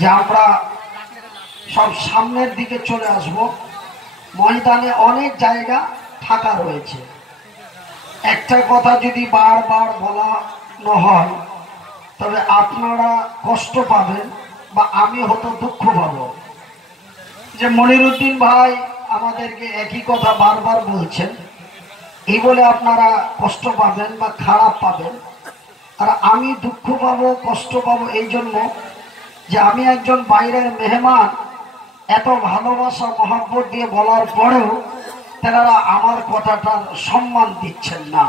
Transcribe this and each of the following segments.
যে আমরা সব সামনের দিকে চলে আসব। ময়দানে অনেক জায়গা ফাঁকা রয়েছে। একটা কথা যদি বারবার বলানো হয় তবে আপনারা কষ্ট পাবেন বা আমি হয়তো দুঃখ পাব। যে মনিরুদ্দিন ভাই আমাদেরকে একই কথা বারবার বলছেন, এই বলে আপনারা কষ্ট পাবেন বা খারাপ পাবেন। আর আমি দুঃখ পাবো, কষ্ট পাবো এই জন্য যে আমি একজন বাইরের মেহমান, এত ভালোবাসা মহব্বত দিয়ে বলার পরেও তেনারা আমার কথাটার সম্মান দিচ্ছেন না।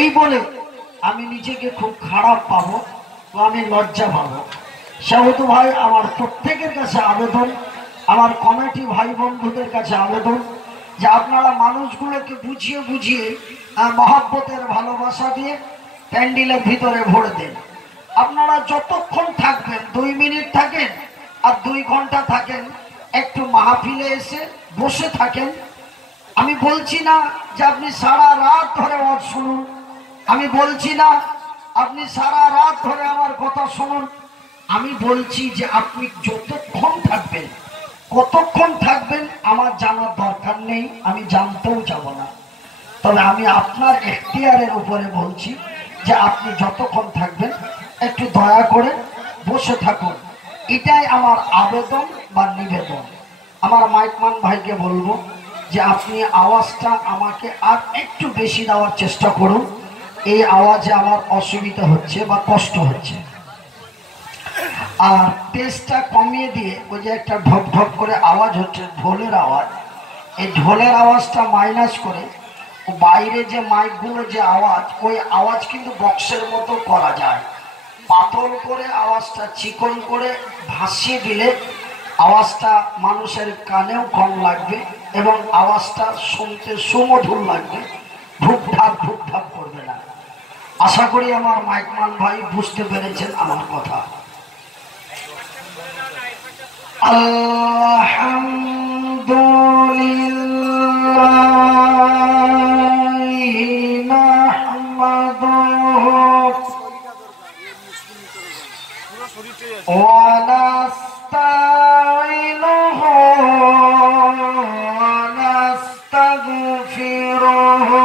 এই বলে আমি নিজেকে খুব খারাপ পাবো বা আমি লজ্জা পাবো। সেহেতু ভাই আমার প্রত্যেকের কাছে আবেদন, আমার কমিটি ভাই বন্ধুদের কাছে আবেদন যে আপনারা মানুষগুলোকে বুঝিয়ে বুঝিয়ে মহব্বতের ভালোবাসা দিয়ে প্যান্ডেলের ভিতরে ভরে দেন। আপনারা যতক্ষণ থাকবেন, 2 মিনিট থাকেন আর 2 ঘন্টা থাকেন, একটু মাহফিলে এসে বসে থাকেন। আমি বলছি না যে আপনি সারা রাত ধরে ওয়াজ শুনুন, আমি বলছি না আপনি সারা রাত ধরে আমার কথা শুনুন। আমি বলছি যে আপনি যতক্ষণ থাকবেন, কতক্ষণ থাকবেন আমার জানার দরকার নেই, আমি জানতেও যাব না। তবে আমি আপনার এখতিয়ারের উপরে বলছি যে আপনি যতক্ষণ থাকবেন একটু দয়া করে বসে থাকুন। এটাই আমার আবেদন বা নিবেদন। আমার মাইকম্যান ভাইকে বলবো যে আপনি আওয়াজটা আমাকে আর একটু বেশি দেওয়ার চেষ্টা করুন। এই আওয়াজে আমার অসুবিধা হচ্ছে বা কষ্ট হচ্ছে। আর টেস্টটা কমিয়ে দিয়ে ওই যে একটা ঢক ঢক করে আওয়াজ হচ্ছে, ঢোলের আওয়াজ, এই ঢোলের আওয়াজটা মাইনাস করে বাইরে যে মাইকগুলো যে আওয়াজ, ওই আওয়াজ কিন্তু বক্সের মতো করা যায়। পাতল করে আওয়াজটা চিকন করে ভাসিয়ে দিলে আওয়াজটা মানুষের কানেও কম লাগবে এবং আওয়াজটা শুনতে সুমধুর লাগবে, ধূপধাপ করবে না। আশা করি আমার মাইকম্যান ভাই বুঝতে পেরেছেন আমার কথা। আলহামদুলিল্লাহ নাহমাদুহু ওয়া নাস্তাঈনুহু ওয়া নাস্তাগফিরুহু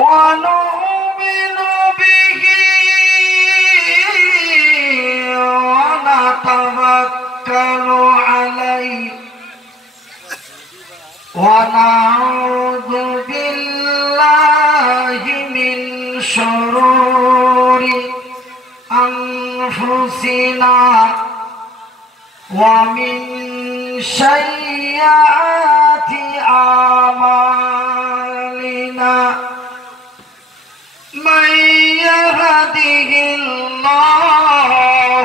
ওয়া নু'মিনু বিহি ওয়া নাতাওয়াক্কালু আলাইহি ওয়া নাউযু বিল্লাহি মিন শুরুরি أنفسنا ومن سيئات أعمالنا من يهده الله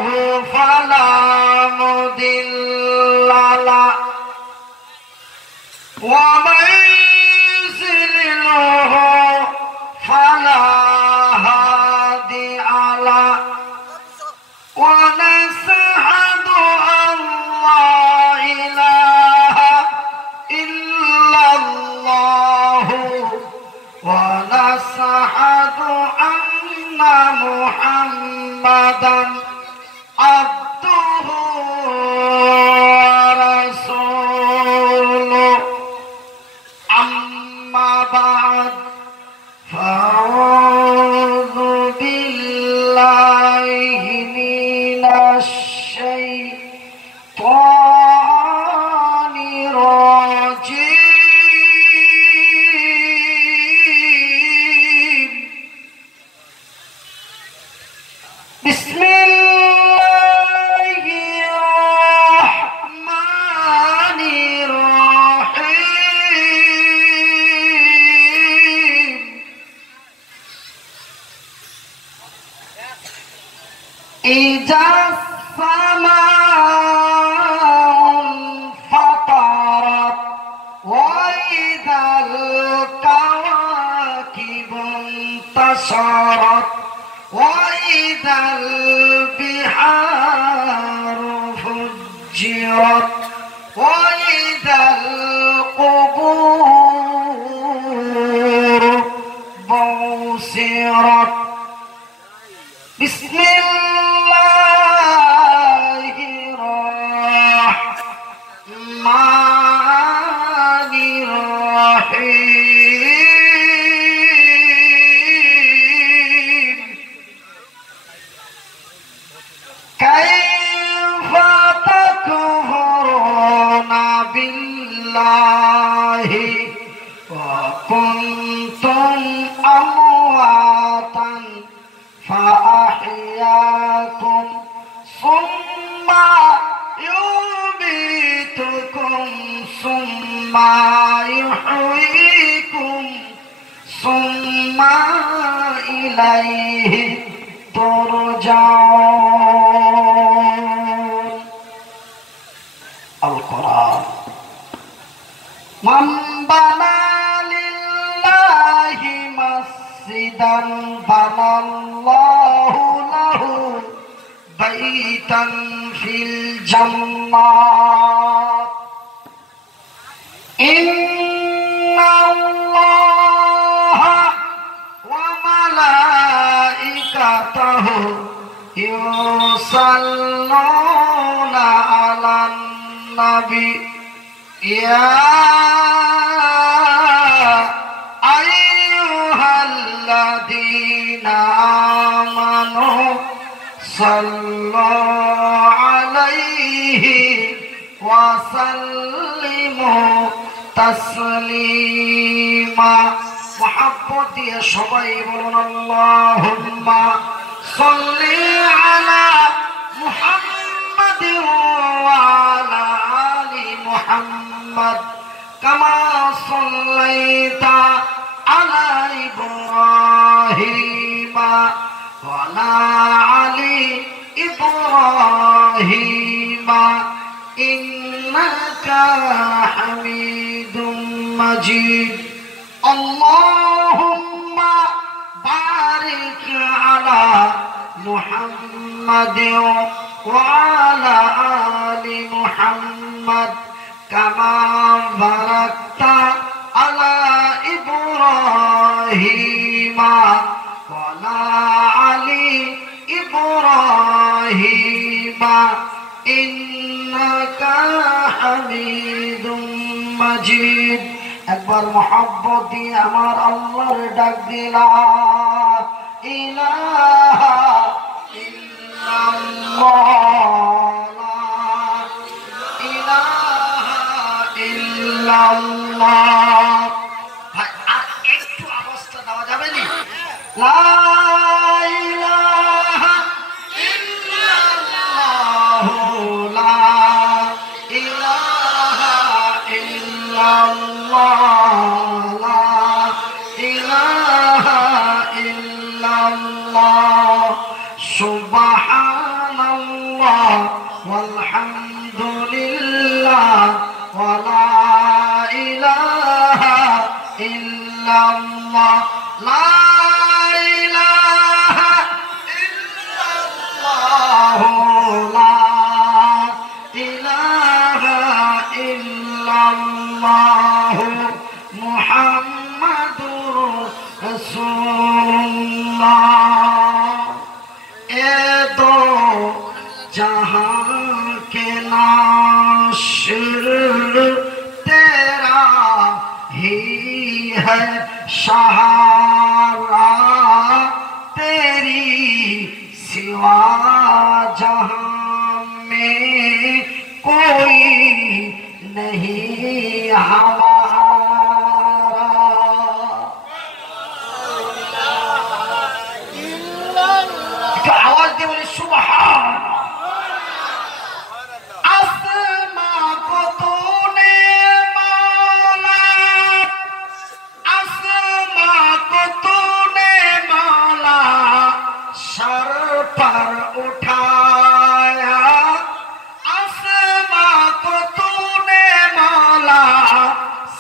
فلا مضل له ومن يضلل فلا ونشهد أن لا إله إلا الله ونشهد أن محمدا عبده ورسوله أما بعد فأعوذ بالله من الشيطان الرجيم بسم الله الرحمن الرحيم إذا السماء انفطرت وإذا الكواكب انتشرت وإذا البحار فجرت وإذا القبور بعثرت بسم الله يحياكم ثم يميتكم ثم يحييكم ثم إليه ترجعون. القرآن. من بنى لله مسجدا بنى الله له بيتا في الجنة. إن الله وملائكته يصلون على النبي يا أيها الذين آمنوا صلوا عليه وسلموا تسليما. محبت দিয়ে সবাই বলুন আল্লাহুম্মা সাল্লি আলা মুহাম্মাদ ওয়া আলা আলি মুহাম্মাদ কামা সাল্লাইতা আলা ইব্রাহিম ওয়া আলা আলি ইব্রাহিম ইন্নাকা হামিদুম মাজিদ. اللهم بارك على محمد وعلى آل محمد كما باركت على إبراهيم وعلى آل إبراهيم إنك حميد مجيد. একবার মোহাব্বত দিয়ে আমার আল্লাহর ডাক দিলা ইলাহা ইল্লাল্লাহ ইলাহা ইল্লাল্লাহ. ভাই আর একটু আওয়াজটা দেওয়া যাবে না? লা ইলাহা ইল্লাল্লাহ লা ইলাহা ইল্লাল্লাহ লা ইলাহা ইল্লাল্লাহ সুবহানাল্লাহ ওয়ালহামদুলিল্লাহ ওয়া লা ইলাহা ইল্লাল্লাহ লা ইলাহা ইল্লাল্লাহ লা ইলাহা ইল্লাল্লাহ মুহাম্মাদুর রাসূলুল্লাহ. এ দো জাহান के नासिर तेरा ही है सहारा तेरी सिवा जहां में कोई नहीं हमारा. आवाज दे बोले सुभान. आसमां को तूने मौला आसमां को तूने मौला सर पर उठाया. आसमां को तूने मौला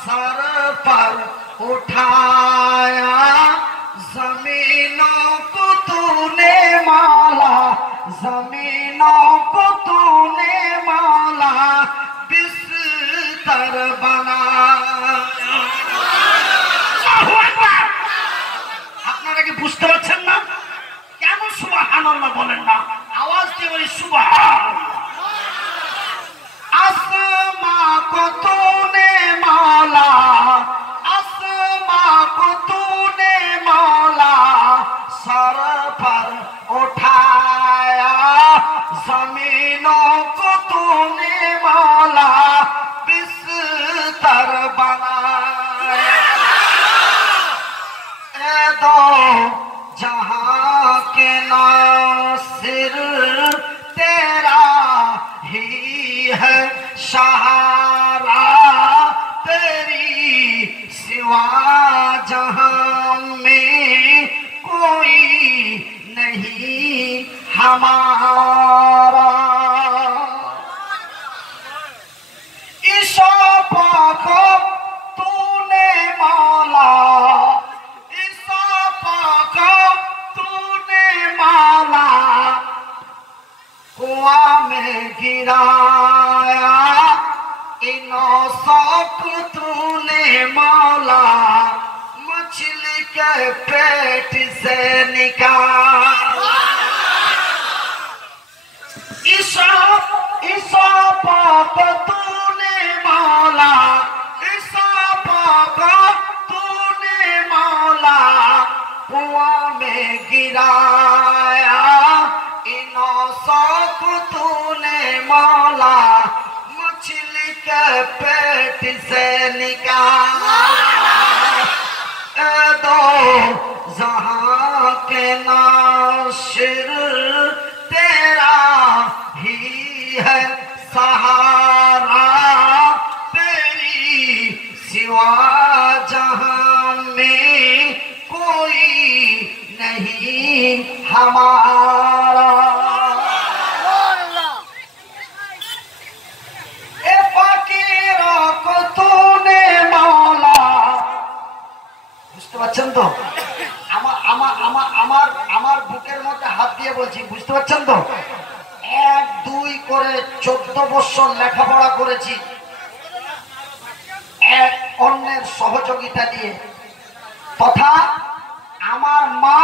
सर पर उठाया. जमीनों को तूने मौला जमीनों को तूने मौला बिस्तर बनाया. আপনারা কি বুঝতে পারছেন না? কেন সুবহানাল্লাহ বলেন না? আওয়াজ দিয়ে বলি সুবহানাল্লাহ. आसमां को तूने मौला आसमां को तूने मौला सर पर उठाया. जमीनों को तूने मौला बिस्तर बनाया. ए दो जहां के नाम हमारा। इशाफा तूने मौला, इशाफा तूने मौला, कुआं में गिराया, इनौसक तूने मौला, मछली के पेट से निकाला। इशाफा तूने मौला, इशाफा तूने मौला, कुआं में गिराया, इनौसक तूने मौला, मछली के पेट से निकाला। दो जहां के नासिर तेरा ही है सहारा, तेरी सिवा जहां में कोई नहीं हमारा। ए फकीरा को तूने मौला, বুঝতে পারছেন তো? আমার বুকের মধ্যে হাত দিয়ে বলছি, বুঝতে পারছেন তো? 1-2 করে 14 বছর লেখাপড়া করেছি এক অন্যের সহযোগিতা দিয়ে, তথা আমার মা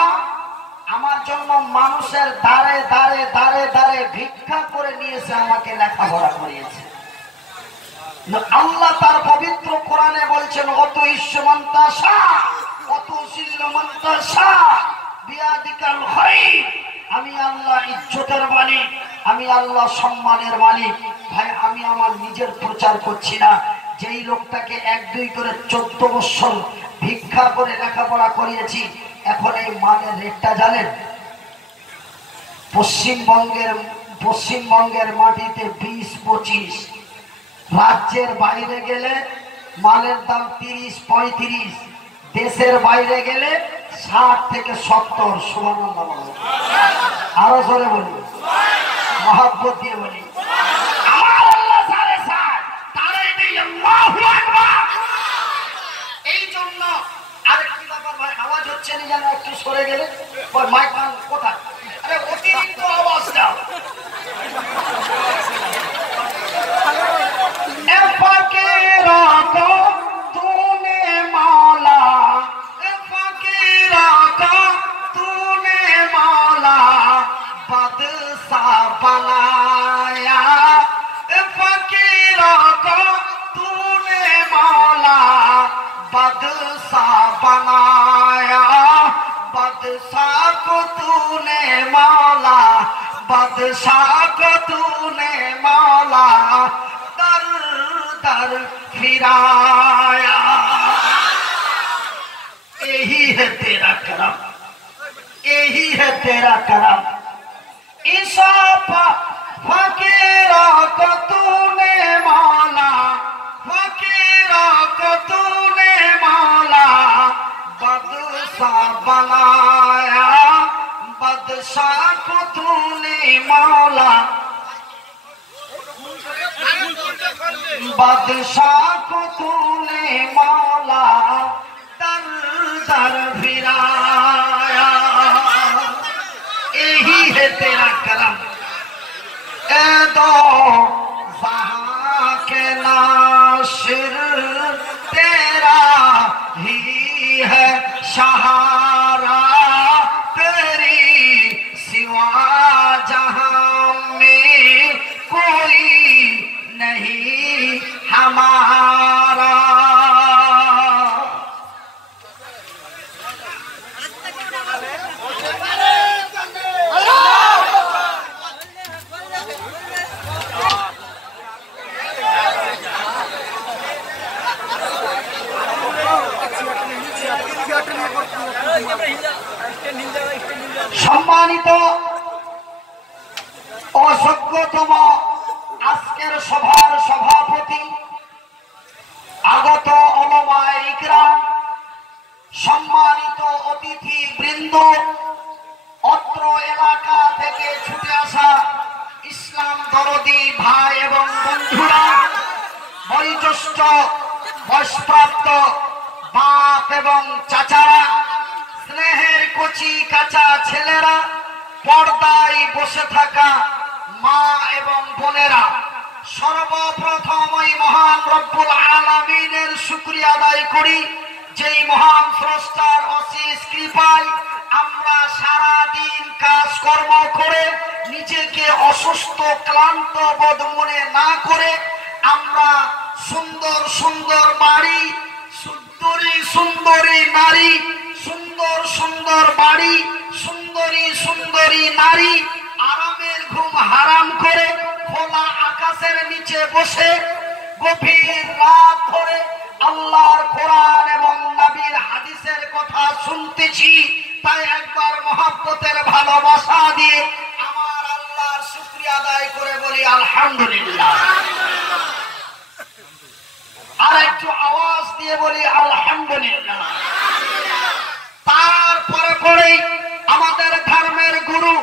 আমার জন্য মানুষের দ্বারে দ্বারে দ্বারে দ্বারে ভিক্ষা করে নিয়েছে, আমাকে লেখাপড়া করিয়েছে। আল্লাহ তার পবিত্র কোরআনে বলছেন, অত ইশ্বমন্তাসা অত শিল্লমন্তাসা বিয়াদিকাল খায়র। আমি আল্লাহ ইজ্জতের মালিক, আমি আল্লাহ সম্মানের মালিক। ভাই, আমি আমার নিজের প্রচার করছি না। যেই লোকটাকে 1-2 করে 14 বছর ভিক্ষা করে লেখাপড়া করিয়েছি, এখন এই মানের রেটটা জানেন? পশ্চিমবঙ্গের মাটিতে 20-25, রাজ্যের বাইরে গেলে মালের দাম 30-35, দেশের বাইরে গেলে 60 থেকে 70। সুবহানাল্লাহ। আরো জোরে বলি, মহব্বত দিয়ে বলি, আমার আল্লাহ 60.5, তারাই নেই আল্লাহু আকবার। এই জন্য আরেকটি ব্যাপার ভাই, আওয়াজ হচ্ছে না যেন একটু সরে গেলে মাইক্রোফোন কোথায়? আরে অতিরিক্ত আওয়াজ দাও। फकीरा को तूने मौला, फकीरा को तूने मौला, बादशाह बनाया। फकीरा को तूने मौला, बादशाह बनाया। बादशाह को तूने मौला, बादशाह को तूने मौला, दर फिराया। यही है तेरा करम, यही है तेरा करम। इशाफा फकीरा को तूने मौला, फकीरा को तूने मौला, बादशाह बनाया। बादशाह को तूने मौला, बादशाह को तूने मौला, दर दर फिराया। यही है तेरा करम। ए दो जहां के नासिर तेरा ही है सहारा, तेरी सिवा जहां में कोई नहीं हमारा। সম্মানিত অযোগ্যতম আজকের সভার সভাপতি, আগত ওলামায়ে ইকরাম, সম্মানিত অতিথি বৃন্দ, অত্র এলাকা থেকে বয়স্প্রাপ্ত বাপ এবং চাচারা, স্নেহের কচি কাঁচা ছেলেরা, পর্দায় বসে থাকা মা এবং বোনেরা, সর্বপ্রথম ওই মহান রব্বুল আলামিনের শুকরিয়া আদায় করি, যেই মহান স্রষ্টার অশেষ কৃপায় আমরা সারা দিন কাজকর্ম করে নিজেকে অসুস্থ ক্লান্ত বোধ মনে না করে আমরা সুন্দর সুন্দর বাড়ি, সুন্দরী সুন্দরী নারী, সুন্দর সুন্দর বাড়ি, সুন্দরী সুন্দরী নারী, আরামের ঘুম হারাম করে খোলা আকাশের নিচে বসে গভীর রাত ধরে আল্লাহর কোরআন এবং নবীর হাদিসের কথা শুনতেছি। তাই একবার মহব্বতের ভালোবাসা দিয়ে আমার আল্লাহর শুকরিয়া আদায় করে বলি আলহামদুলিল্লাহ। আর একটু আওয়াজ দিয়ে বলি আলহামদুলিল্লাহ। তারপরে পরেই আমাদের ধর্মের গুরু,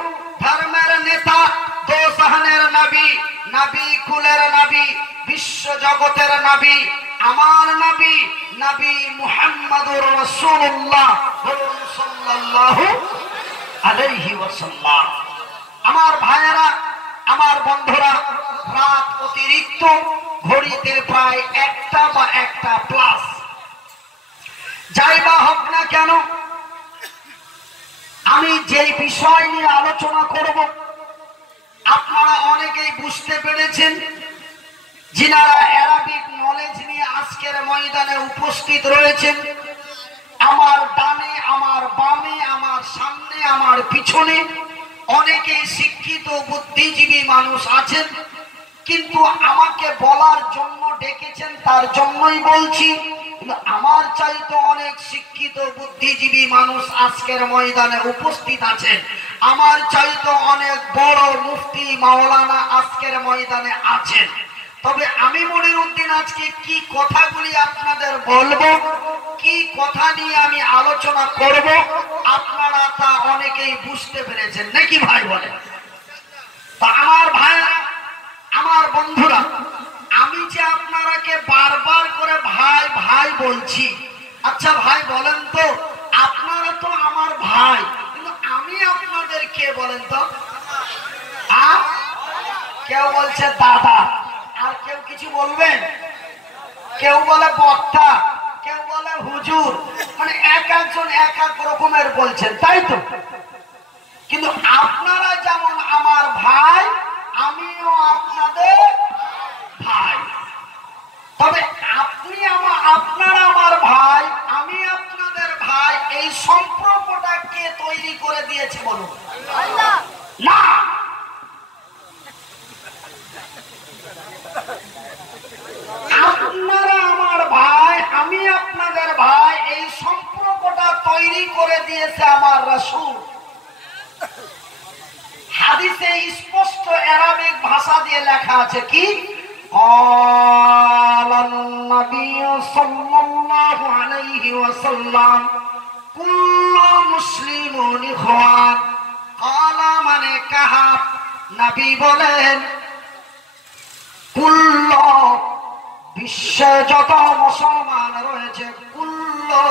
ধর্মের নেতা, দো জাহানের নবী, নবী কুলের নবী, বিশ্ব জগতের নবী, আমার নবী, নবী মুহাম্মদুর রাসূলুল্লাহ সাল্লাল্লাহু আলাইহি ওয়াসাল্লাম। আমার ভাইয়েরা, আমার বন্ধুরা, রাত অতিরিক্ত, ঘড়িতে প্রায় 1টা বা 1টা প্লাস। যাই বা হোক না কেন, আমি যেই বিষয় নিয়ে আলোচনা করব আপনারা অনেকেই বুঝতে পেরেছেন। যিনারা অ্যারাবিক নলেজ নিয়ে আজকের ময়দানে উপস্থিত রয়েছেন, আমার ডানে, আমার বামে, আমার সামনে, আমার পিছনে অনেকেই শিক্ষিত বুদ্ধিজীবী মানুষ আছেন, কিন্তু আমাকে বলার জন্য ডেকেছেন, তার জন্যই বলছি। আমার চাইতে অনেক শিক্ষিত বুদ্ধিজীবী মানুষ আজকের ময়দানে উপস্থিত আছেন, আমার চাইতে অনেক বড় মুফতি মাওলানা আজকের ময়দানে আছেন। তবে আমি মনিরউদ্দিন আজকে কি কথাগুলি আপনাদের বলবো, কি কথা নিয়ে আমি আলোচনা করব, আপনারা তা অনেকেই বুঝতে পেরেছেন নাকি ভাই বলেন? তা আমার ভাইরা, আমার বন্ধুরা, আমি যে আপনারাকে বারবার করে ভাই ভাই বলছি, আচ্ছা ভাই বলেন তো, আপনারা তো আমার ভাই, কিন্তু আমি আপনাদের কে বলেন তো? কেউ বলছে দাদা, আর কেউ কিছু বলবেন, কেউ বলে বক্তা, কেউ বলে হুজুর, মানে এক একজন এক এক রকমের বলছেন, তাই তো? কিন্তু আপনারা যেমন আমার ভাই, আমিও আপনাদের ভাই। তবে আপনারা আমার ভাই, আমি আপনাদের ভাই, এই সম্পর্কটা কে তৈরি করে দিয়েছে বলুন? না, আপনারা আমার ভাই, আমি আপনাদের ভাই, এই সম্পর্কটা তৈরি করে দিয়েছে আমার রাসূল। হাদিসে স্পষ্ট অ্যারাবিক ভাষা দিয়ে লেখা আছে কি? ক্বালান নবী সাল্লাল্লাহু আলাইহি ওয়াসাল্লাম কুল্লু মুসলিমুন ইখওয়ান। ক্বালা মানে কাহা, নবী বলেন কুল্লু, বিশ্বে যত মুসলমান রয়েছে, কুল্লু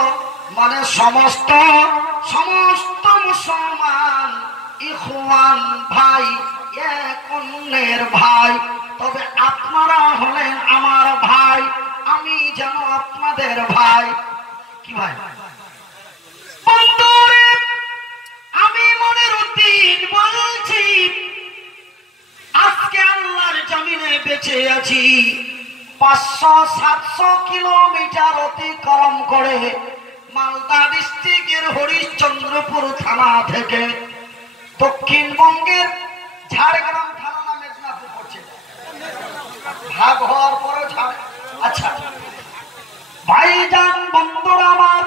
মানে সমস্ত, সমস্ত মুসলমান, ইখওয়ান ভাই, এক অন্যের ভাই। তবে আপনারা হলেন আমার ভাই, আমি যেন আপনাদের ভাই। কি ভাই? বন্ধুরে, আমি মনিরউদ্দিন বলছি, আজকে আল্লাহর জমিনে বেঁচে আছি, 500-700 কিলোমিটার অতিক্রম করে মালদা ডিস্ট্রিক্টের হরিশ্চন্দ্রপুর থানা থেকে দক্ষিণবঙ্গের ঝাড়গ্রাম থানা না মেদিনীপুর পড়ছে, ভাগ হওয়ার পরে আচ্ছা ভাইজান, বন্ধুরা আমার,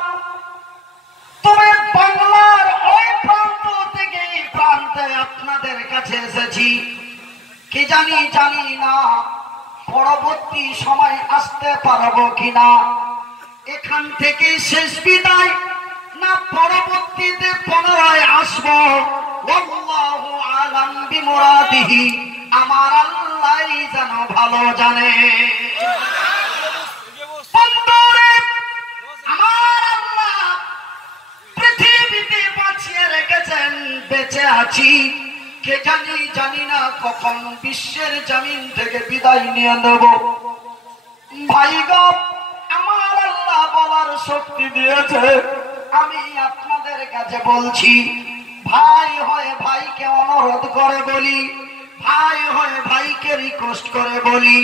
তবে বাংলার ওই প্রান্ত থেকে এই প্রান্তে আপনাদের কাছে এসেছি। কি জানি না পরবর্তী সময় আসতে পারবো কিনা, এখান থেকে শেষ বিদায় না পরবর্তীতে পুনরায় আসবো, আল্লাহু আলাম বিমুরাদিহি, আমার আল্লাহই যেন ভালো জানে। বেঁচে আছি, কে জানি না কখন বিশ্বের জমিন থেকে বিদায় নিয়ে নেব। ভাই গো, আমার আল্লাহ বলার শক্তি দিয়েছে। আমি আপনাদের কাছে বলছি, ভাই হয়ে ভাইকে অনুরোধ করে বলি, ভাই হয়ে ভাইকে রিকোয়েস্ট করে বলি,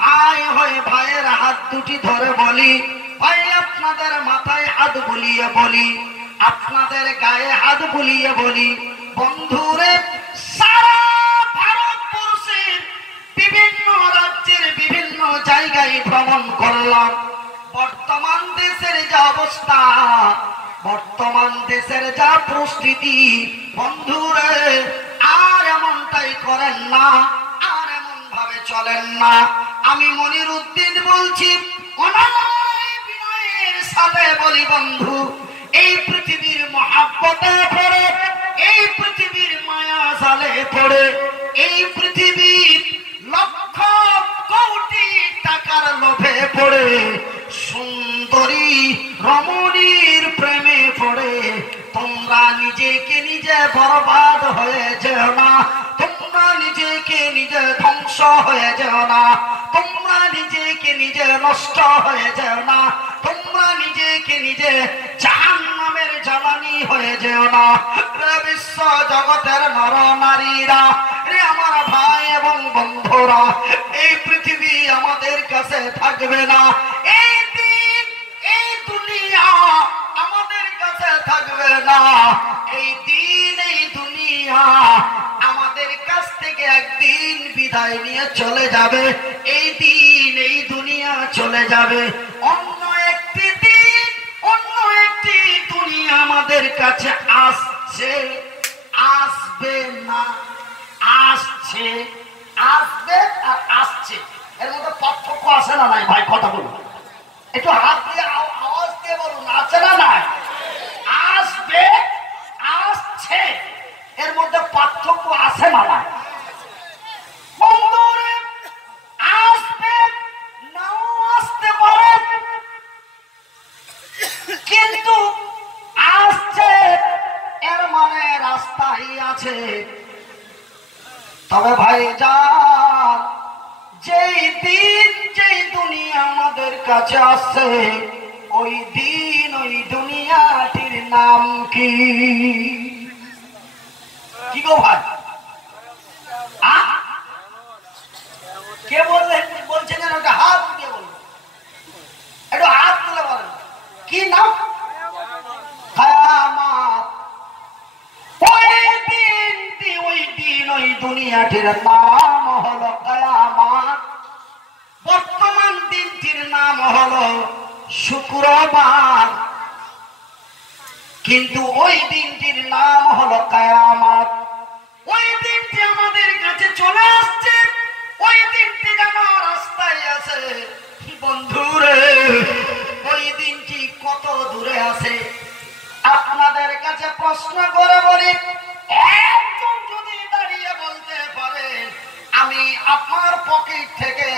ভাই হয়ে ভাইয়ের হাত দুটি ধরে বলি, ভাই আপনাদের মাথায় হাত বুলিয়ে বলি, আপনাদের গায়ে হাত বুলিয়ে বলি, বন্ধুরে সারা ভারতবর্ষের বিভিন্ন রাজ্যের বিভিন্ন জায়গায় ভ্রমণ করলাম। বর্তমান দেশের যা অবস্থা, বর্তমান দেশের যা পরিস্থিতি, বন্ধুরে আর এমনটাই করেন না, আর এমন ভাবে চলেন না। আমি মনিরউদ্দিন বলছি, বিনয়ের সাথে বলি বন্ধু, এই পৃথিবীর মহাব্বতে পড়ে, এই পৃথিবীর মায়া জালে পড়ে, এই পৃথিবীর লক্ষ কোটি টাকার লোভে পড়ে, সুন্দরী রমণীর প্রেমে পড়ে তোমরা নিজেকে নিজে বরবাদ হয়ে যেও না, তোমরা নিজেকে নিজে ধ্বংস হয়ে যেও না, তোমরা নিজেকে নিজে নষ্ট হয়ে যেও না, তোমরা নিজেকে নিজে জাহান্নামের জ্বালানি হয়ে যেও না। রে বিশ্ব জগতের নর নারীরা, রে আমার ভাই এবং বন্ধুরা, এই পৃথিবী আমাদের কাছে থাকবে না, এই দিন এই দুনিয়া আমাদের কাছে থাকবে না, এই দিন এই দুনিয়া আমাদের কাছ থেকে একদিন বিদায় নিয়ে চলে যাবে, এই দিন এই দুনিয়া চলে যাবে। অন্য একটি দিন, অন্য একটি দুনিয়া আমাদের কাছে আসছে, আসবে না, আসছে, আসবে আর আসছে, এর মধ্যে পার্থক্য আছে না নাই? ভাই কথা বলুন, একটু হাত দিয়ে আওয়াজ দিয়ে বলুন, আছে না নাই? আসবে, আসছে, এর মধ্যে পার্থক্য আছে না নাই? বন্ধুরে, আসবে নাও আসতে পারে, কিন্তু আসছে এর মানে রাস্তাই আছে। তবে ভাই যান, যেই দিন যেই দুনিয়া আমাদের কাছে আসছে, ওই দিন ওই দুনিয়াটির নাম কি? কি গো ভাই? কে বললেন? বলছেন যেন একটা হাত দিয়ে বলুন, একটু হাত তুলে বলেন, কি নাম? কিয়ামত। ওই দিনটি, ওই দিন ওই দুনিয়াটির নাম হলো কিয়ামত। বর্তমান দিনটির নাম হলো শুক্রবার, কিন্তু ওই দিনটির নাম হলো কিয়ামত। ওই দিনটি আমাদের কাছে চলে আসছে, ওই দিনটি যেন রাস্তায় আছে। বন্ধুরে, ওই দিনটি কত দূরে আছে? আপনাদের কাছে প্রশ্ন করে বলি, একজন যদি দাঁড়িয়ে বলতে পারে, আমি আপনার পকেট থেকে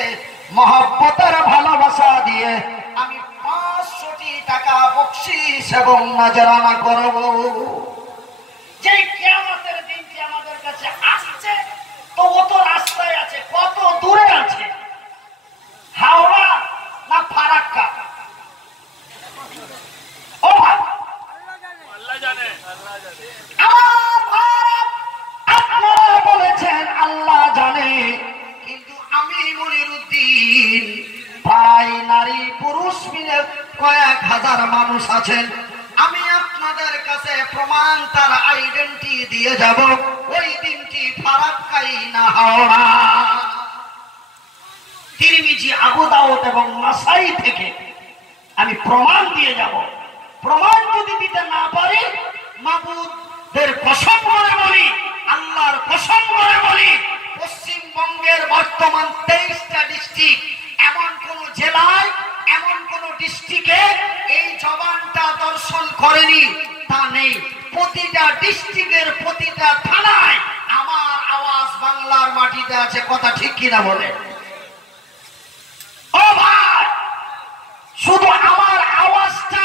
মহব্বতের ভালোবাসা দিয়ে আমি 500 টাকা বকশিশ এবং নজরানা করব, যে কিয়ামতের দিনটি আমাদের কাছে আসছে, তো ও তো রাস্তায় আছে, কত দূরে আছে? হাওড়া না ফারাক্কা? ও ভাই, আপনারা বলেছেন আল্লাহ জানে, কিন্তু আমি মনিরউদ্দিন, প্রায় নারী পুরুষ মিলে কয়েক হাজার মানুষ আছেন, আমি আপনাদের কাছে প্রমাণ তার আইডেন্টি দিয়ে যাব। ওই দিনটি ফারাক্কাই না হাওড়া। তিরমিজি, আবু দাউদ এবং নাসাই থেকে আমি প্রমাণ দিয়ে যাব। প্রমাণ যদি দিতে না পারি, মাবুদের কসম করে বলি, আল্লাহর কসম করে বলি, পশ্চিমবঙ্গের বর্তমান 23টা ডিস্ট্রিক্ট, এমন কোন জেলায়, এমন কোন ডিস্ট্রিক্টে এই জবানটা দর্শন করেনি তা নেই। প্রতিটা ডিস্ট্রিক্টের প্রতিটা থানায় আমার আওয়াজ বাংলার মাটিতে আছে। কথা ঠিক কিনা বলে? ও ভাই, শুধু আমার আওয়াজটা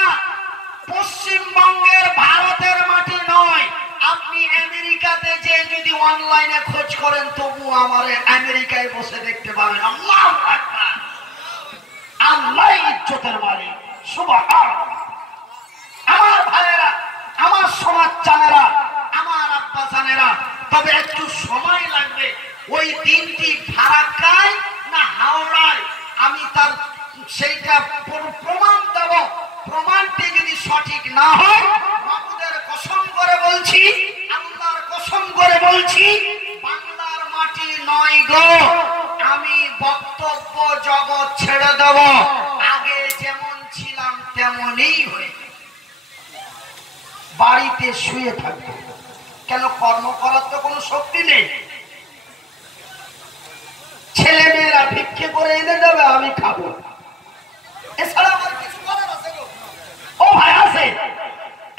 পশ্চিমবঙ্গের ভারতের মাটি নয়, আপনি আমেরিকা আমেরিকাতে যে যদি অনলাইনে খোঁজ করেন তবু আমার আমেরিকায় বসে দেখতে পাবেন। আল্লাহু আকবার। আল্লাহ ইজ্জতের মালিক। সুবহানাল্লাহ। আমার ভাইয়েরা, আমার সমাজ জানেরা, আমার আব্বা জানেরা, তবে একটু সময় লাগবে। ওই দিনটি ফারাক্কায় না হাওড়ায় আমি তার সেইটা প্রমাণ দেব। প্রমাণটি যদি সঠিক না হয়, মাবুদের কসম করে বলছি, আল্লাহর কসম করে বলছি, বাংলার মাটি নয় গো, আমি বক্তব্য জগৎ ছেড়ে দেব। আগে যেমন ছিলাম তেমনই হয়ে বাড়িতে শুয়ে থাকবো। কেন? কর্ম করার তো কোনো শক্তি নেই। ছেলে মেয়েরা ভিক্ষে করে এনে দেবে, আমি খাবো। এছাড়া আমার কিছু করার আছে? ও ভাই আছে।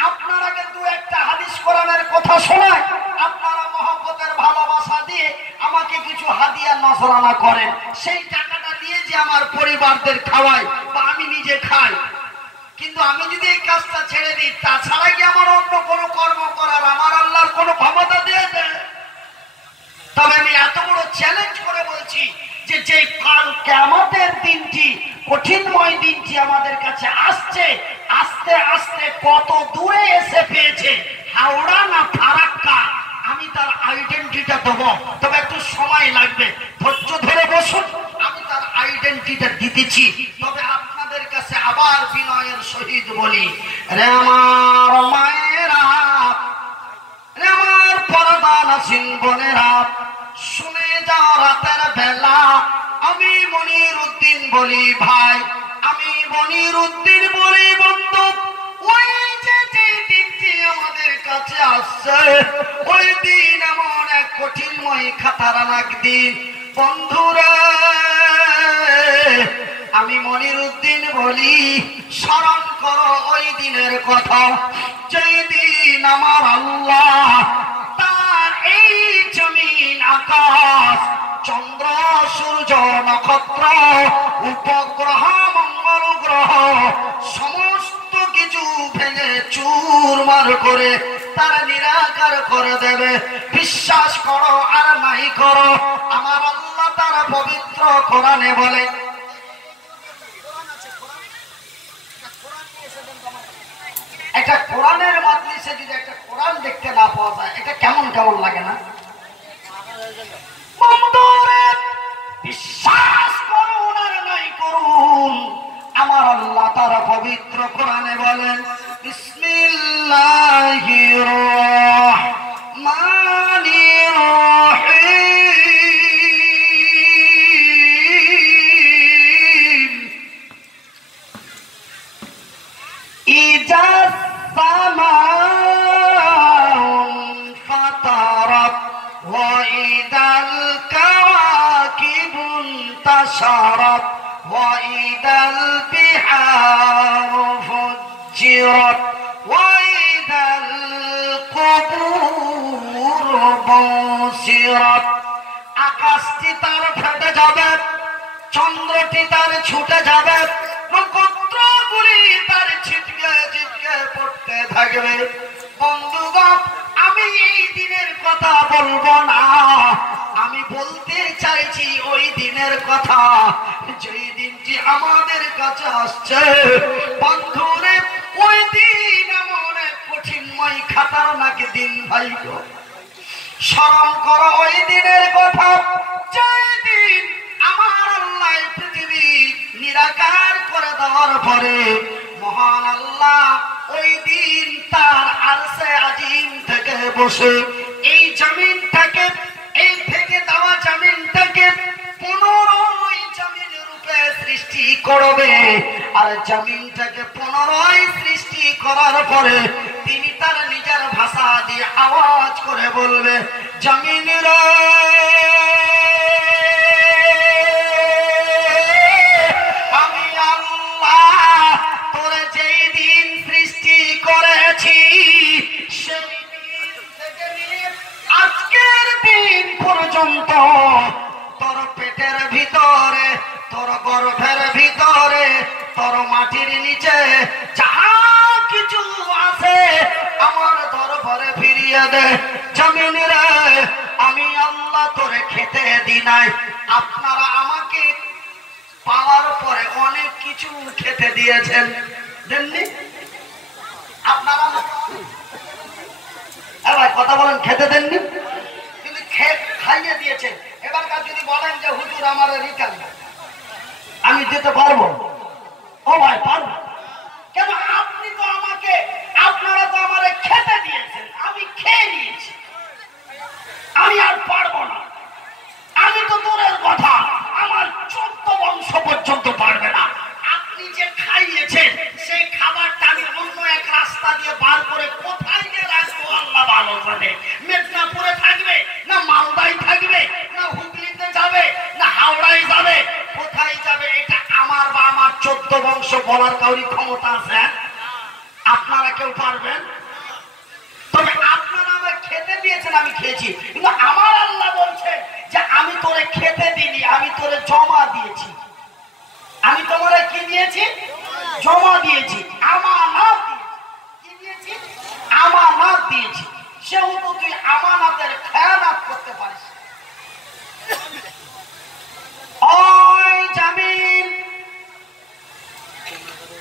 আপনারাকে দু একটা হাদিস কোরআনের কথা শোনায়, আপনারা মহব্বতের ভালোবাসা দিয়ে আমাকে কিছু হাদিয়া নজরানা করেন। সেই টাকাটা দিয়ে যে আমার পরিবারদের খাওয়াই বা আমি নিজে খাই। কিন্তু আমি যদি এই কাজটা ছেড়ে দিই, তাছাড়া কি আমার অন্য কোনো কর্ম করার আমার আল্লাহর কোনো ক্ষমতা দিয়ে দেয়? তবে আমি এত বড় চ্যালেঞ্জ করে বলছি যে যে কাল কিয়ামতের দিনটি, কঠিনময় দিনটি আমাদের কাছে আসছে, আস্তে আস্তে কত দূরে এসে পেয়েছে, হাওড়া না ফারাক্কা, আমি তার আইডেন্টিটিটা দেবো। তবে একটু সময় লাগবে, ধৈর্য ধরে বসুন, আমি তার আইডেন্টিটিটা দিতেছি। তবে আপনাদের কাছে আবার বিনয়ের সহিত বলি, রে আমার মায়েরা, রে আমার পরদানশীল বোনেরা, শুনে যাও রাতের বেলা আমি মনির উদ্দিন বলি ভাই, আমি মনির উদ্দিন বলি বন্ধু, ওই যে দিনটি আমাদের কাছে আসছে, ওই দিন এমন এক কঠিনময় খাতারানাক দিন বন্ধুরা। আমি মনির উদ্দিন বলি, স্মরণ করো ওই দিনের কথা, যেই দিন আমার আল্লাহ তার এই জমিন, আকাশ, চন্দ্র, সূর্য, নক্ষত্র, উপগ্রহ, মঙ্গল গ্রহ সমস্ত কিছু ভেঙে চুরমার করে তারা নিরাকার করে দেবে। বিশ্বাস করো আর নাই করো, আমার আল্লাহ তার পবিত্র কোরআনে বলে, একটা কোরআনের মাজলিসে যদি একটা কোরআন দেখতে না পাওয়া যায়, এটা কেমন কেমন লাগে না? বন্ধুরে, বিশ্বাস করুন আর নাই করুন, আমার আল্লাহ তার পবিত্র কোরআনে বলেন, বিসমিল্লাহির রহমানির রহিম, ইজা وإذا الكواكب انتشرت وإذا البحار فجرت وإذا القبور بعثرت। আকাশটি তার ফেটে যাবে, চন্দ্রটি তার ছুটে যাবে, নক্ষত্রগুলি তার ছিটকে ছিটকে পড়তে থাকবে। বন্ধুগণ, আমি এই দিনের কথা বলবো না, আমি বলতে চাইছি ওই দিনের কথা, যেই দিনটি আমাদের কাছে আসছে। বন্ধুরে, ওই দিন এমন এক কঠিনময় খাতারনাক দিন ভাই গো, স্মরণ করো ওই দিনের কথা, যেই দিন আমার আল্লাহ পৃথিবী নিরাকার করে দেওয়ার পরে মহান আল্লাহ ওই দিন তার আরশে আজিম থেকে বসে এই জমিনটাকে, এই থেকে দেওয়া জমিনটাকে পুনরায় জমিন রূপে সৃষ্টি করবে। আর জমিনটাকে পুনরায় সৃষ্টি করার পরে তিনি তার নিজের ভাষা দিয়ে আওয়াজ করে বলবে, জমিনের আমি আল্লাহ তোরে যেই দিন সৃষ্টি করেছি, সেই দিন থেকে নিয়ে আজকের দিন পর্যন্ত তোর পেটের ভিতরে, তোর গর্ভের ভিতরে, তোর মাটির নিচে যা কিছু আছে আমার দরবারে ফিরিয়ে ফিরিয়ে দে। জমিন রে আমি আল্লাহ তোরে খেতে দি নাই, আপনারা আমাকে পাওয়ার পরে অনেক কিছু খেতে দিয়েছেন, দেননি? আপনারা ভাই কথা বলেন, খেতে দেননি কিন্তু খাইয়ে দিয়েছেন। এবারকার যদি বলেন যে হুজুর আমার রিটার্ন আমি দিতে পারবো, ও ভাই পারবো কেন? আপনি তো আমাকে, আপনারা তো আমারে খেতে দিয়েছেন, আমি খেয়ে নিয়েছি, আমি আর পারবো না। আমি তো দূরের কথা, আমার 14 বংশ পর্যন্ত পারবে না। আপনি যে খাইয়েছেন সেই খাবারটা আমি অন্য এক রাস্তা দিয়ে বার করে কোথায় গিয়ে রাখবো আল্লাহ ভালো জানে। মেদিনীপুরে থাকবে না মালদায় থাকবে না হুগলিতে যাবে না হাওড়ায় যাবে, কোথায় যাবে এটা আমার বা আমার 14 বংশ বলার কাউরি ক্ষমতা আছে? আপনারা কেউ পারবেন? তবে আপনারা আমাকে খেতে দিয়েছেন, আমি খেয়েছি, কিন্তু আমার আল্লাহ বলছেন যে আমি তোরে খেতে দিইনি, আমি তোরে জমা দিয়েছি। আমি তোমারে কি দিয়েছি? জমা দিয়েছি, আমানত কি দিয়েছি? আমানত দিয়েছি। সেহেতু তুই আমানতের খেয়ানত করতে পারিস। ওই জমিন,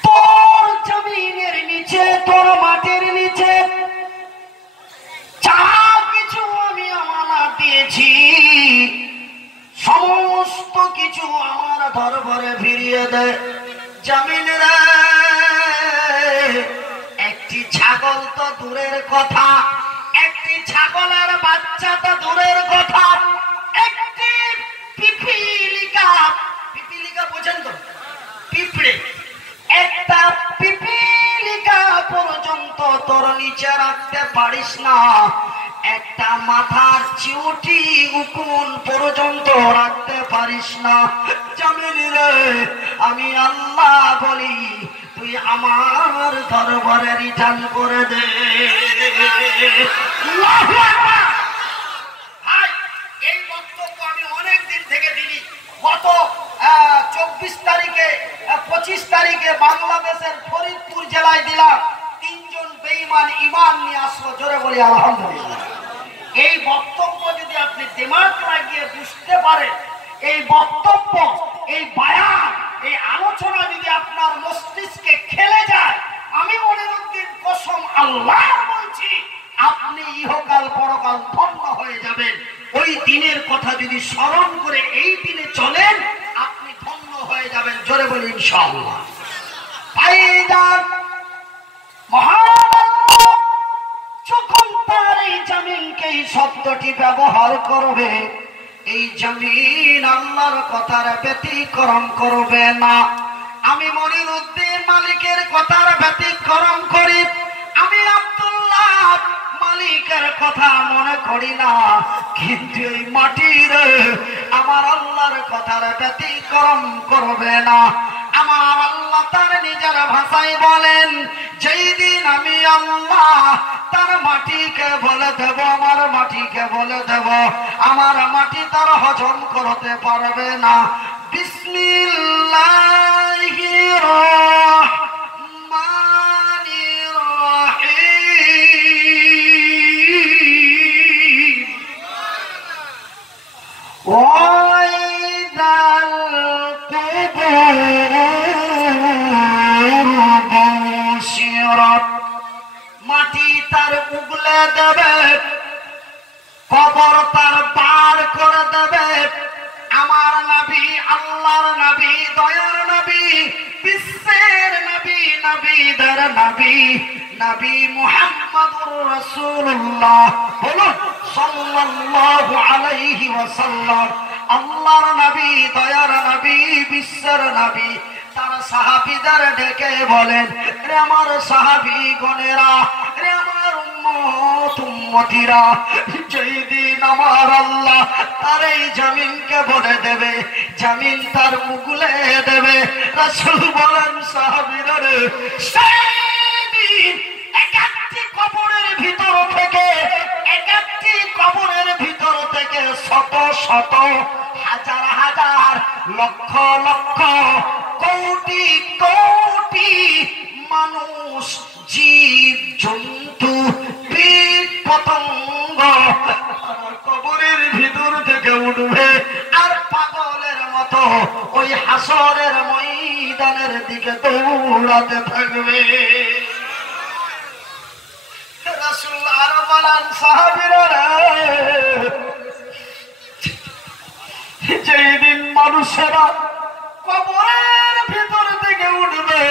তোর জমিনের নিচে, তোর মাটির নিচে যা কিছু আমি আমানত দিয়েছি সমস্ত কিছু আমার দরবারে ফিরিয়ে দে। জমিন রে একটি ছাগল তো দূরের কথা, একটি ছাগলের বাচ্চা তো দূরের কথা, একটি পিপিলিকা, পিপিলিকা বোঝেন তো? পিঁপড়ে, একটা পিপিলিকা পর্যন্ত তোর নিচে রাখতে পারিস না, একটা মাথার চিউটি উকুন পর্যন্ত রাখতে পারিস না। জমিন রে আমি আল্লাহ বলি তুই আমার দরবারে রিটার্ন করে দে। এই বক্তব্য আমি অনেক দিন থেকে দিলি। গত 24 তারিখে 25 তারিখে বাংলাদেশের ফরিদপুর জেলায় দিলাম, 3 জন বেঈমান ঈমান নিয়ে আসলো, জোরে বলি আলহামদুলিল্লাহ। এই বক্তব্য যদি আপনি দিমাগ লাগিয়ে বুঝতে পারেন, এই বক্তব্য, এই বায়ান, এই আলোচনা যদি আপনার মস্তিষ্কে খেলে যায়, আমি মনিরুদ্দিন কসম আল্লাহর বলছি আপনি ইহকাল পরকাল ধন্য হয়ে যাবেন। ওই দিনের কথা যদি স্মরণ করে এই দিনে চলেন আপনি ধন্য হয়ে যাবেন, জোরে বলি ইনশাআল্লাহ। ভাইজান, মহান যখন তার এই জমিনকে এই শব্দটি ব্যবহার করবে, এই জমিন আল্লাহর কথার ব্যতিক্রম করবে না। আমি মনিরুদ্দিন মালিকের কথার ব্যতিক্রম করি, আমি আব্দুল্লাহ মালিকের কথা মনে করি না, কিন্তু এই মাটির আমার আল্লাহর কথার ব্যতিক্রম করবে না। আমার আল্লাহ তার নিজের ভাষায় বলেন, যেই দিন আমি আল্লাহ তার মাটিকে বলে দেব, আমার মাটিকে বলে দেব, আমার মাটি তার হজম করতে পারবে না। বিসমিল্লাহির রহমানির রহিম। ওয়াইদাল কুবুর বুশিরাত, মাটি তার উগলে দেবে, কবর তার বার করে দেবে। আমার নবী, আল্লাহর নবী, দয়ার নবী, বিশ্বের নবী, নবীদের নবী, নবী মুহাম্মদুর রাসূলুল্লাহ, বলুন সাল্লাল্লাহু আলাইহি ওয়াসাল্লাম। আল্লাহর নবী, দয়ার নবী, বিশ্বের নবী তার সাহাবীদের ডেকে বলেন, রে আমার সাহাবী গণেরা, রে আমার উম্মত উম্মতিরা, যেই দিন আমার আল্লাহ তার এই জমিনকে বলে দেবে, জমিন তার মুগুলে দেবে। রাসূল বলেন, সাহাবীরা রে, সেই দিন এক একটি কবরের ভিতর থেকে, এক একটি কবরের ভিতর থেকে শত শত, হাজার হাজার, লক্ষ লক্ষ, কোটি কোটি মানুষ, জীব জন্তু, কীট পতঙ্গ কবরের ভিতর থেকে উঠবে আর পাগলের মতো ওই হাসরের ময়দানের দিকে দৌড়াতে থাকবে। রাসূল আর বলেন সাহাবীরা, যেই দিন মানুষেরা কবরের ভিতর থেকে উঠবে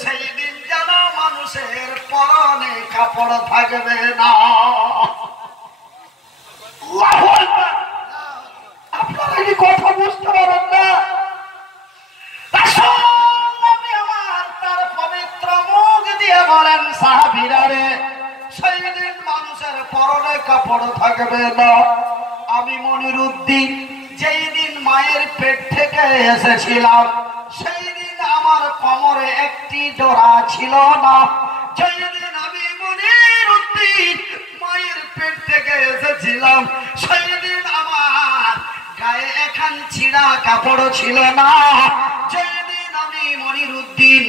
সেই দিন যেন মানুষের পরনে কাপড় থাকবে না। আপনারা কি কথা বুঝতে পারেন না? তার পবিত্র মুখ দিয়ে বলেন সাহাবীরা রে, সেই দিন মানুষের পরনে কাপড় থাকবে না। আমি মনিরুদ্দিন যেই দিন মায়ের পেট থেকে এসেছিলাম সেই দিন আমার কোমরে একটি জোড়া ছিল না। যেই দিন আমি মনিরুদ্দিন মায়ের পেট থেকে এসেছিলাম সেই দিন আমার গায়ে এখান ছিঁড়া কাপড় ছিল না। যেই দিন আমি মনিরুদ্দিন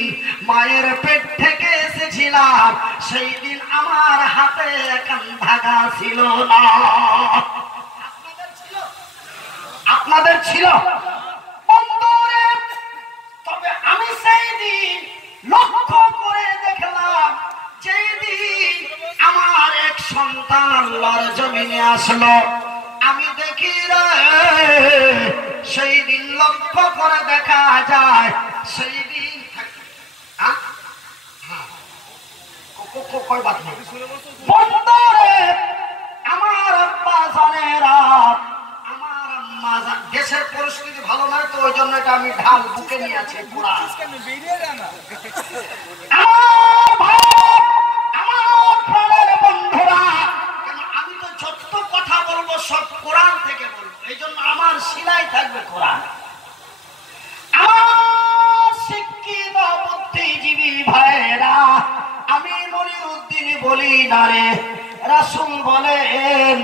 মায়ের পেট থেকে এসেছিলাম সেই দিন আমার হাতে এখান ধাগা ছিল না। আপনাদের ছিল? তবে আমি সেই দিন লক্ষ্য করে দেখলাম যেই দিন আমার এক সন্তান আল্লাহর জমিনে আসলো, আমি দেখি রে সেই দিন লক্ষ্য করে দেখা যায় সেই দিন আমার আব্বা জানেরা, দেশের পরিস্থিতি ভালো নয় তো ওই জন্য এটা আমি ঢাল বুকে নিয়ে আছি। বন্ধুরা, কেন আমি তো যত কথা বলবো সব কোরআন থেকে বলবো, এই জন্য আমার শিলাই থাকবে কোরআন। আমার শিক্ষিত বুদ্ধিজীবী ভাইরা, আমি মনিরুদ্দিন বলি না রে, রাসূল বলেন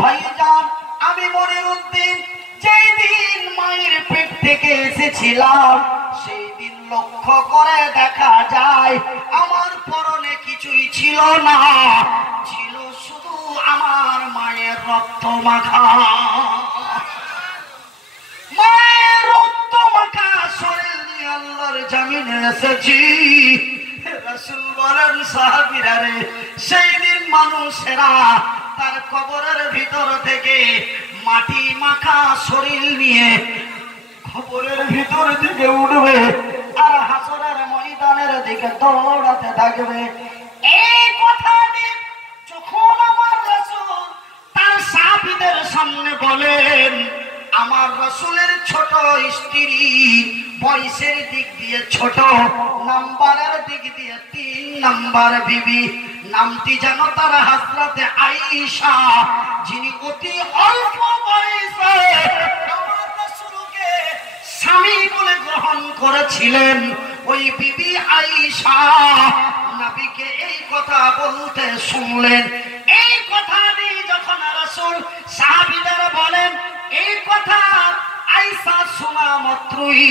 ভাইজান আমি মনিরুদ্দিন যেই দিন মায়ের পেট থেকে এসেছিলাম সেই দিন লক্ষ্য করে দেখা যায় আমার পরনে কিছুই ছিল না, ছিল শুধু আমার মায়ের রক্ত মাখা, মায়ের রক্ত মাখা শরীর নিয়ে আল্লাহর জমিনে এসেছি। রাসূল বলেন সাহাবীরা রে, সেই দিন মানুষেরা তার কবরের ভিতর থেকে মাটি মাখা শরীর নিয়ে কবরের ভিতর থেকে উঠবে আর হাসরের ময়দানের দিকে দৌড়াতে থাকবে। এই কথাটি যখন আমার রাসূল তার সাহাবীদের সামনে বলেন, আমার রাসূলের ছোট স্ত্রী বয়সের দিক দিয়ে ছোট, নাম্বারের দিক দিয়ে 3 নাম্বার বিবি, নামটি যেন তার হযরতে আয়েশা, যিনি অতি অল্প বয়সে আমার রাসূলকে স্বামী বলে গ্রহণ করেছিলেন। ওই বিবি আয়েশা নবীকে এই কথা বলতে শুনলেন। এই কথাটি যখন রাসূল সাহাবীদের বলেন, এই কথা আয়েশা শোনা মাত্রই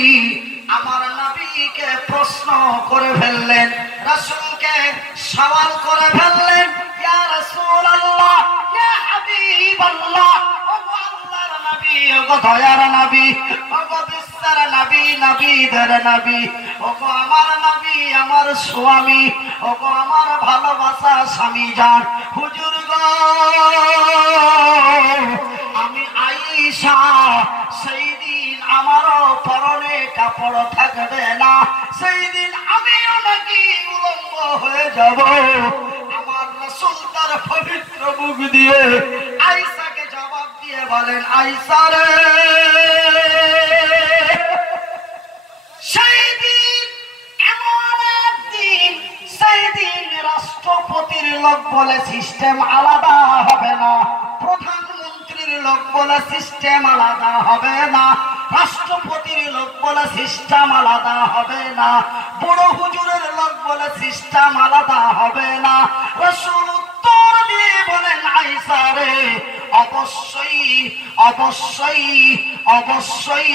আমার নবীকে প্রশ্ন করে ফেললেন, রাসূলকে সওয়াল করে ফেললেন, ইয়া রাসূলুল্লাহ, ইয়া হাবিবাল্লাহ, ও আল্লাহর নবী, ও দয়ার নবী, ও বিশ্বের নবী, নবীদের নবী, ও আমার নবী, আমার স্বামী, ও আমার ভালোবাসা স্বামী জান, হুজুর গো আমি আয়েশা সেই দিন আমারও পরনে কাপড় থাকবে না, সেই দিন আমিও নাকি উলঙ্গ হয়ে যাব। আমার রাসূল তার পবিত্র মুখ দিয়ে আয়েশাকে জবাব দিয়ে বলেন, আয়েশা রে, সেই দিন এমন একদিন, সেই দিন রাষ্ট্রপতির লোক বলে সিস্টেম আলাদা হবে না, প্রধানমন্ত্রীর লোক বলে সিস্টেম আলাদা হবে না, রাষ্ট্রপতির লোক বলে সিস্টেম আলাদা হবে না, বড় হুজুরের লোক বলে সিস্টেম আলাদা হবে না। রাসূল উত্তর দিয়ে বলেন, আয়েশা রে, অবশ্যই অবশ্যই অবশ্যই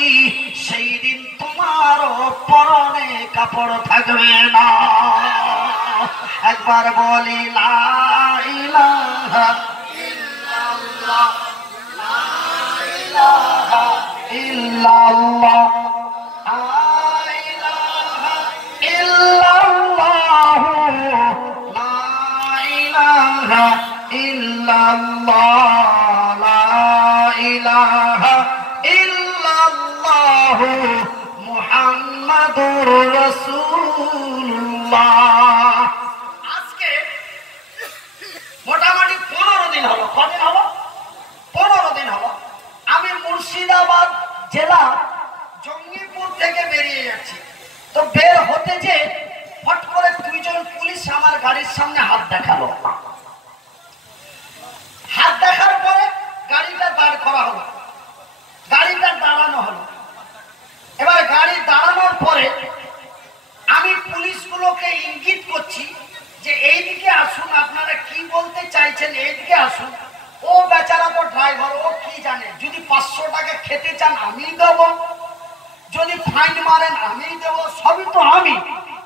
সেই দিন তোমার পরনে কাপড় থাকবে না। একবার বলি লা ইলাহা ইল্লাল্লাহ, লা ইলাহা ইল্লাল্লাহ, লা ইলাহা ইল্লাল্লাহ, লা ইলাহা ইল্লাল্লাহ, লা ইলাহা ইল্লাল্লাহ, মুহাম্মাদুর রাসূলুল্লাহ। আজকে মোটামুটি 15 দিন হলো। কদিন হলো? 15 দিন হলো। আমি মুর্শিদাবাদ জেলা জঙ্গিপুর থেকে বেরিয়ে যাচ্ছি। তো বের হতে যে ফট করে দুইজন পুলিশ আমার গাড়ির সামনে হাত দেখালো। হাত দেখার পরে গাড়িটা দাঁড় করা হলো, গাড়িটা দাঁড়ানো হলো। এবার গাড়ি দাঁড়ানোর পরে আমি পুলিশগুলোকে ইঙ্গিত করছি যে এইদিকে আসুন, আপনারা কি বলতে চাইছেন, এইদিকে আসুন। ও বেচারা তো ড্রাইভার, ও কি জানে, যদি 500 টাকা খেতে চান আমি দেব, যদি ফাইন মারেন আমি দেব, সবই তো আমি।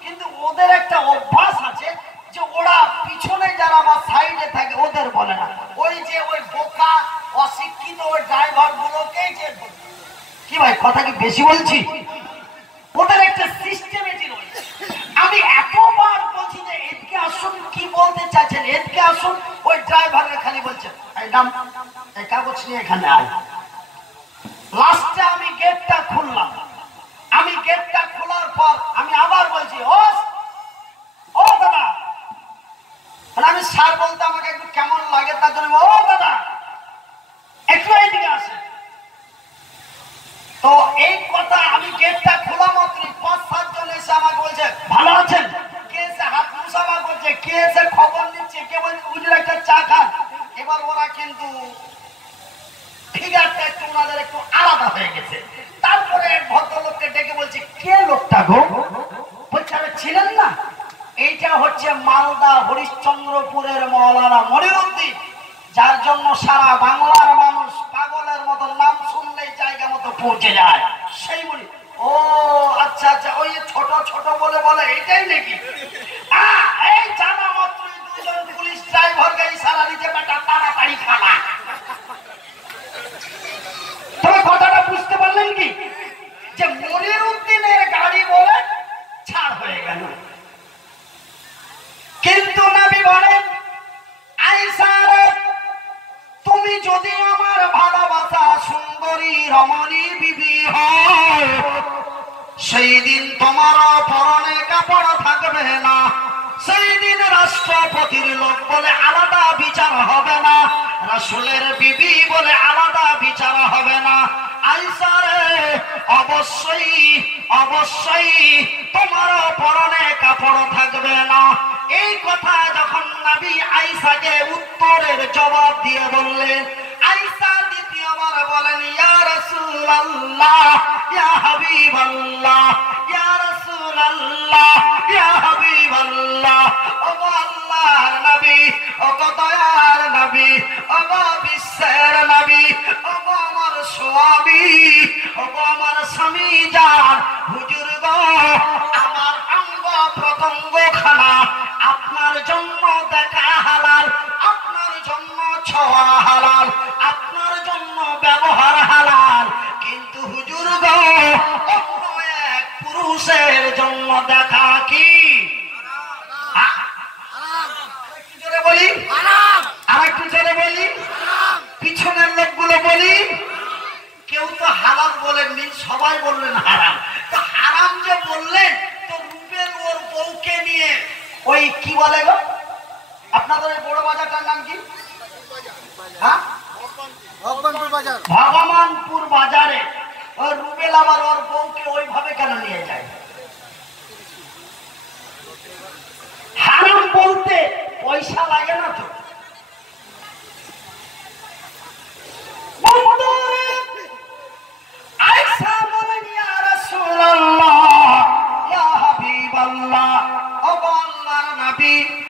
কিন্তু ওদের একটা অভ্যাস আছে যে ওরা পিছনে যারা বা সাইডে থাকে ওদের বলে না, ওই যে ওই বোকা অশিক্ষিত ওই ড্রাইভার গুলোকেই যে কি ভাই, কথা কি বেশি বলছি? ওদের একটা সিস্টেমেটি রয়েছে। আমি এতবার বলছি যে এদিকে আসুন, কি বলতে চাইছেন এদিকে আসুন, ওই ড্রাইভারের খালি বলছেন এই নাম, এই কাগজ নিয়ে এখানে আয়। লাস্টে আমি গেটটা খুললাম। আমি গেটটা খোলার পর আমি আবার বলছি ও দাদা, আমি স্যার বলতে আমাকে একটু কেমন লাগে তার জন্য ও দাদা একটু এইদিকে আসে। তো এই কথা আমি গেটটা খোলা মাত্র 5-7 জন এসে আমাকে বলছে ভালো আছেন, কে এসে হাত মুসাফা করছে, কে এসে খবর নিচ্ছে, কে বলছে উজুর একটা চা খান। এবার ওরা কিন্তু ফিগারটা একটু ওনাদের একটু আলাদা হয়ে গেছে। তারপরে এক ভদ্রলোককে ডেকে বলছে কে লোকটা গো? বলছে আরে ছিলেন না, এইটা হচ্ছে মালদা হরিশ্চন্দ্রপুরের মৌলানা মনিরুদ্দিন, যার জন্য সারা বাংলার মানুষ পাগলের মতো নাম শুনলেই জায়গা মতো পৌঁছে যায়। সেই মনি, ও আচ্ছা আচ্ছা, ওই ছোট ছোট বলে বলে এইটাই নাকি? এই জানা মাত্রই 2 জন পুলিশ ড্রাইভারকে ইশারা দিতে বেটা তাড়াতাড়ি খালা। তবে কথাটা বুঝতে পারলেন কি যে মনিরুদ্দিনের গাড়ি বলে ছাড় হয়ে গেল। কিন্তু নবী বলেন আয়েশা রে, তুমি যদি আমার ভালোবাসা সুন্দরী রমণী বিবি হও, সেই দিন তোমার পরনে কাপড় থাকবে না, সেই দিন রাষ্ট্রপতির লোক বলে আলাদা বিচার হবে না, রাসূলের বিবি বলে আলাদা বিচার হবে না। আয়েশা রে, অবশ্যই অবশ্যই তোমার পরনে কাপড় থাকবে না। এই কথা যখন নবী আয়েশাকে উত্তরের জবাব দিয়ে বললেন, আয়েশা দ্বিতীয়বার বলেন ইয়া রাসূলুল্লাহ, ইয়া হাবিবাল্লাহ, ইয়া রাসূলুল্লাহ, ইয়া হাবিবাল্লাহ, ওগো আল্লাহর নবী, ওগো দয়ার নবী, ওগো বিশ্বের নবী, ওগো আমার স্বামী, ওগো আমার স্বামী জান, হুজুর গো, আমার অঙ্গ প্রত্যঙ্গ খানা আপনার জন্য দেখা হালাল, আপনার জন্য ছোঁয়া হালাল, আপনার জন্য ব্যবহার হালাল, কিন্তু হুজুর গো অন্য এক পুরুষের জন্য দেখা কি বলি, আর একটু জোরে বলি, পিছনের লোকগুলো বলি, কেউ তো হালাল বলেননি, সবাই বললেন হারাম। তো হারাম যে বললেন, তো রুবেল ওর বউকে নিয়ে ওই কি বলে গো, আপনাদের ওই বড় বাজারটার নাম কি? হ্যাঁ, ভগবানপুর বাজারে ওই রুবেল আবার ওর বউকে ওইভাবে কেন নিয়ে